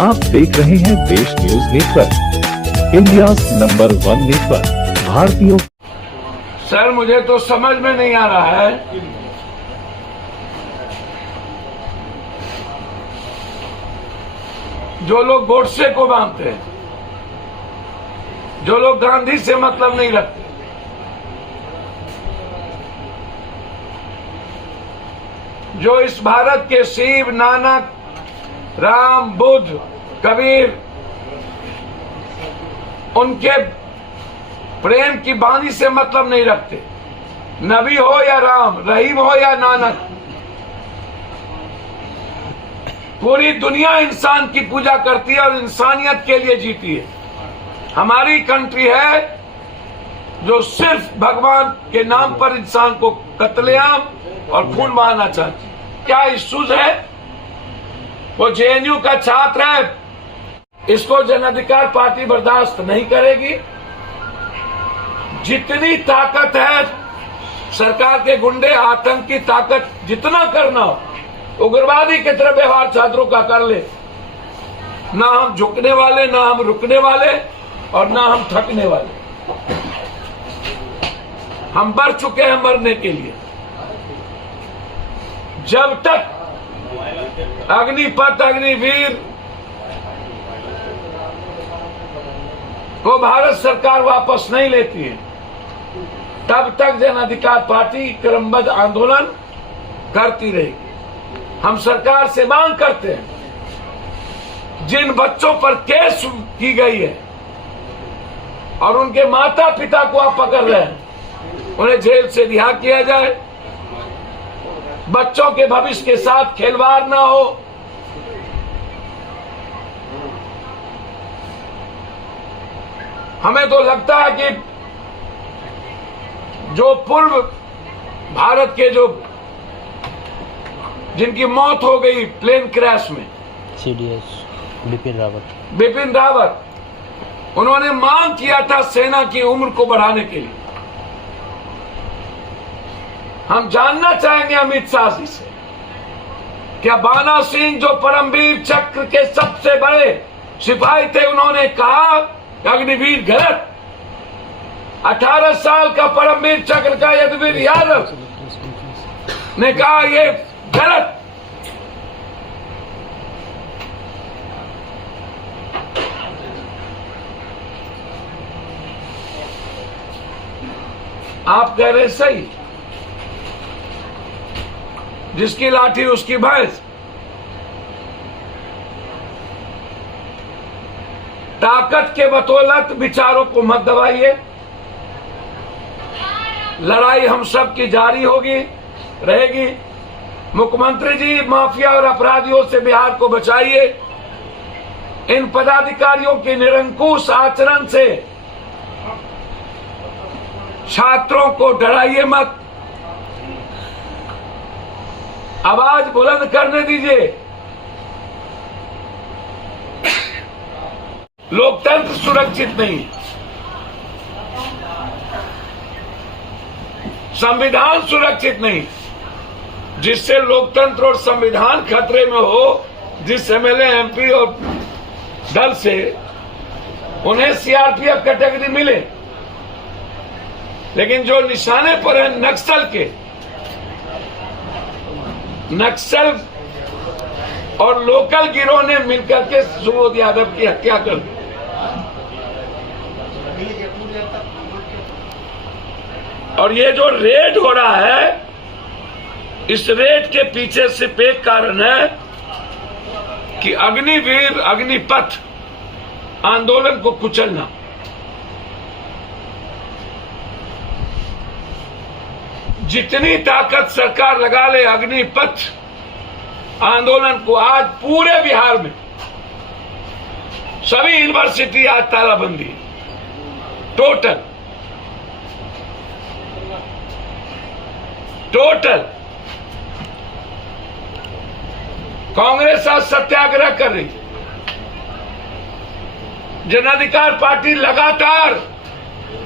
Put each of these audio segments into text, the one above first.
आप देख रहे हैं देश news network, India number 1 network. भारतीयों सर, मुझे तो समझ में नहीं आ रहा है जो लोग गोडसे को मानते हैं, जो लोग गांधी से मतलब नहीं रखते, जो इस भारत के शिव, नानक, राम, बुद्ध, कबीर, उनके प्रेम की बानी से मतलब नहीं रखते, नबी हो या राम, रहीम हो या नानक, पूरी दुनिया इंसान की पूजा करती है और इंसानियत के लिए जीती है। हमारी कंट्री है जो सिर्फ भगवान के नाम पर इंसान को कत्लेआम और खून बहाना चाहती है। क्या इश्यूज है? वो जेएनयू का छात्र है, इसको जन अधिकार पार्टी बर्दाश्त नहीं करेगी। जितनी ताकत है सरकार के गुंडे, आतंकी ताकत जितना करना हो, उग्रवादी की तरह व्यवहार छात्रों का कर ले। ना हम झुकने वाले, ना हम रुकने वाले और ना हम थकने वाले। हम बढ़ चुके हैं मरने के लिए। जब तक अग्निपथ, अग्निवीर को भारत सरकार वापस नहीं लेती है, तब तक जन अधिकार पार्टी क्रमबद्ध आंदोलन करती रहेगी। हम सरकार से मांग करते हैं, जिन बच्चों पर केस की गई है और उनके माता पिता को आप पकड़ रहे हैं, उन्हें जेल से रिहा किया जाए। बच्चों के भविष्य के साथ खिलवाड़ ना हो। हमें तो लगता है कि जो पूर्व भारत के जिनकी मौत हो गई प्लेन क्रैश में, सीडीएस बिपिन रावत, उन्होंने मांग किया था सेना की उम्र को बढ़ाने के लिए। हम जानना चाहेंगे अमित शाह जी से, क्या बाना सिंह जो परमवीर चक्र के सबसे बड़े सिपाही थे, उन्होंने कहा अग्निवीर गलत? 18 साल का परमवीर चक्र का यदुवीर यादव ने कहा ये गलत। आप कह रहे सही, जिसकी लाठी उसकी भैंस। ताकत के बदौलत विचारों को मत दबाइए। लड़ाई हम सब की जारी होगी, रहेगी। मुख्यमंत्री जी, माफिया और अपराधियों से बिहार को बचाइए। इन पदाधिकारियों के निरंकुश आचरण से छात्रों को डराइए मत। आवाज बुलंद करने दीजिए। लोकतंत्र सुरक्षित नहीं, संविधान सुरक्षित नहीं। जिससे लोकतंत्र और संविधान खतरे में हो, जिस एमएलए, एमपी और दल से उन्हें सीआरपीएफ कैटेगरी मिले, लेकिन जो निशाने पर है नक्सल के, नक्सल और लोकल गिरोह ने मिलकर के सुबोध यादव की हत्या कर दी। और ये जो रेड हो रहा है, इस रेड के पीछे सिर्फ एक कारण है कि अग्निवीर, अग्निपथ आंदोलन को कुचलना। जितनी ताकत सरकार लगा ले अग्निपथ आंदोलन को, आज पूरे बिहार में सभी यूनिवर्सिटी आज तालाबंदी, टोटल कांग्रेस आज सत्याग्रह कर रही है। जन अधिकार पार्टी लगातार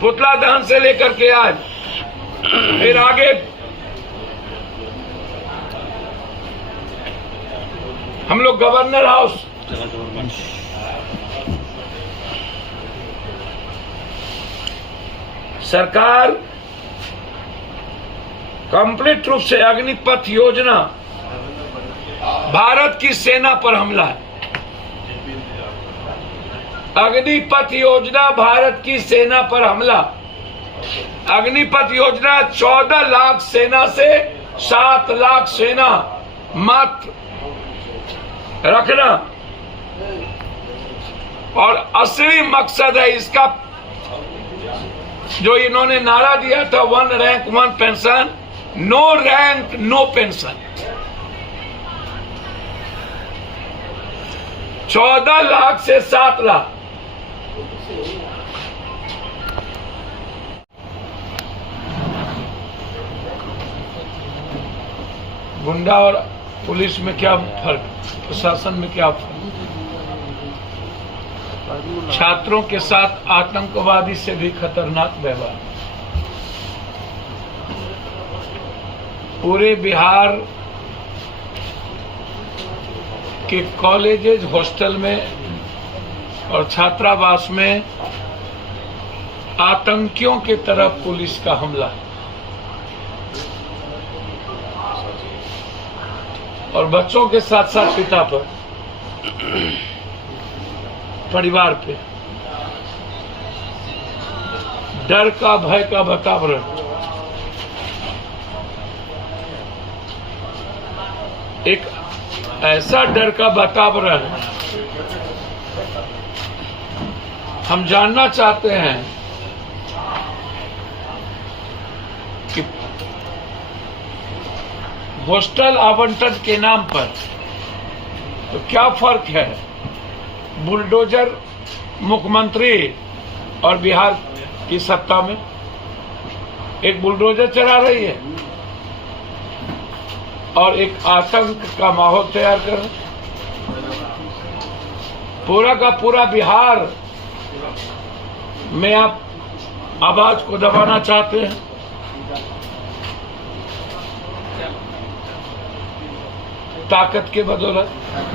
पुतला दहन से लेकर के आज फिर आगे हम लोग गवर्नर हाउस सरकार कंप्लीट रूप से अग्निपथ योजना भारत की सेना पर हमला है। अग्निपथ योजना भारत की सेना पर हमला। अग्निपथ योजना 14 लाख सेना से 7 लाख सेना मात्र रखना, और असली मकसद है इसका जो इन्होंने नारा दिया था, 1 rank 1 pension, no rank no pension. 14 lakh से 7 लाख। गुंडा और पुलिस में क्या फर्क, प्रशासन में क्या फर्क? छात्रों के साथ आतंकवादी से भी खतरनाक व्यवहार। पूरे बिहार के कॉलेजेस, हॉस्टल में और छात्रावास में आतंकियों के तरफ पुलिस का हमला, और बच्चों के साथ साथ पिता पर, परिवार पे डर का, भय का वातावरण। एक ऐसा डर का वातावरण हम जानना चाहते हैं कि हॉस्टल आवंटन के नाम पर तो क्या फर्क है बुलडोजर मुख्यमंत्री और बिहार की सत्ता में? एक बुलडोजर चला रही है और एक आतंक का माहौल तैयार कर रही है। पूरा का पूरा बिहार में आप आवाज को दबाना चाहते हैं। ताकत के बदौलत,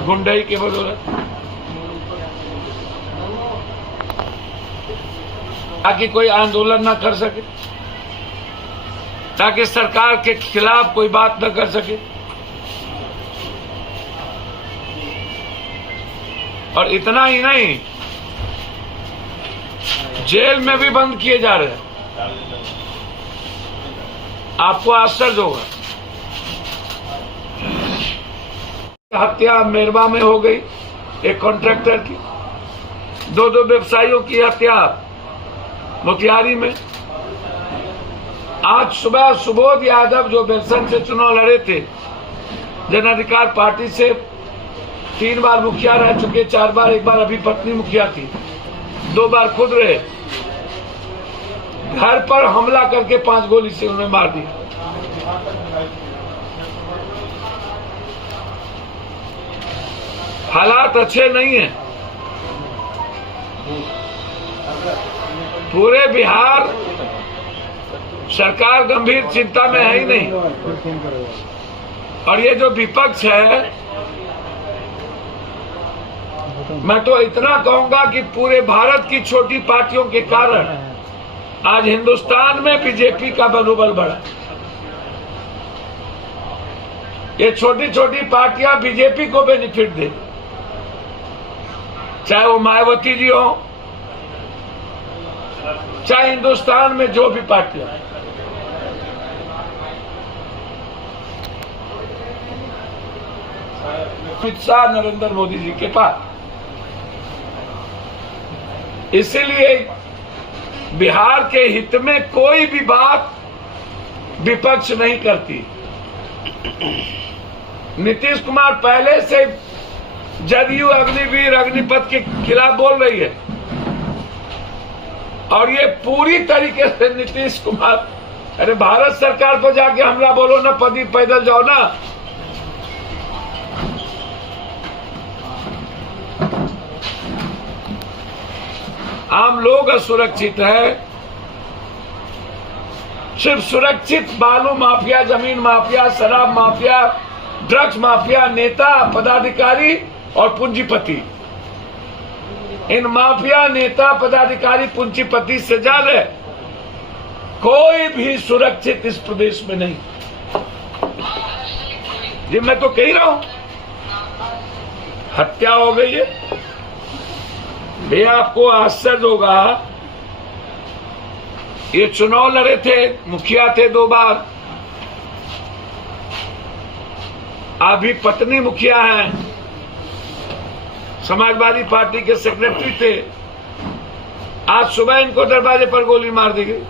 गुंडाई के बदौलत, ताकि कोई आंदोलन न कर सके, ताकि सरकार के खिलाफ कोई बात न कर सके। और इतना ही नहीं, जेल में भी बंद किए जा रहे हैं। आपको आश्चर्य होगा, हत्या मेरवा में हो गई, एक कॉन्ट्रैक्टर की, 2 व्यवसायियों की हत्या मोतिहारी में। आज सुबह सुबोध यादव जो बेलसन से चुनाव लड़े थे, जन अधिकार पार्टी से 3 बार मुखिया रह चुके, 4 बार, 1 बार अभी पत्नी मुखिया थी, 2 बार खुद रहे, घर पर हमला करके 5 गोली से उन्हें मार दिया। हालात अच्छे नहीं हैं। पूरे बिहार सरकार गंभीर चिंता में है ही नहीं। और ये जो विपक्ष है, मैं तो इतना कहूंगा कि पूरे भारत की छोटी पार्टियों के कारण आज हिंदुस्तान में बीजेपी का मनोबल बढ़ा। ये छोटी छोटी पार्टियां बीजेपी को बेनिफिट दे, चाहे वो मायावती जी हो, चाहे हिंदुस्तान में जो भी पार्टियां। अमित शाह नरेंद्र मोदी जी के पास, इसीलिए बिहार के हित में कोई भी बात विपक्ष नहीं करती। नीतीश कुमार पहले से जदयू अग्निवीर अग्निपथ के खिलाफ बोल रही है, और ये पूरी तरीके से नीतीश कुमार, अरे भारत सरकार पर जाके हमला बोलो ना, पैदल जाओ ना। आम लोग असुरक्षित है। सिर्फ सुरक्षित बालू माफिया, जमीन माफिया, शराब माफिया, ड्रग्स माफिया, नेता, पदाधिकारी और पूंजीपति। इन माफिया नेता पदाधिकारी पूंजीपति से ज्यादा कोई भी सुरक्षित इस प्रदेश में नहीं। ये मैं तो कह ही रहा हूं, हत्या हो गई है। ये आपको आश्चर्य होगा, ये चुनाव लड़े थे, मुखिया थे 2 बार, अभी पत्नी मुखिया हैं, समाजवादी पार्टी के सेक्रेटरी थे। आज सुबह इनको दरवाजे पर गोली मार दी गई।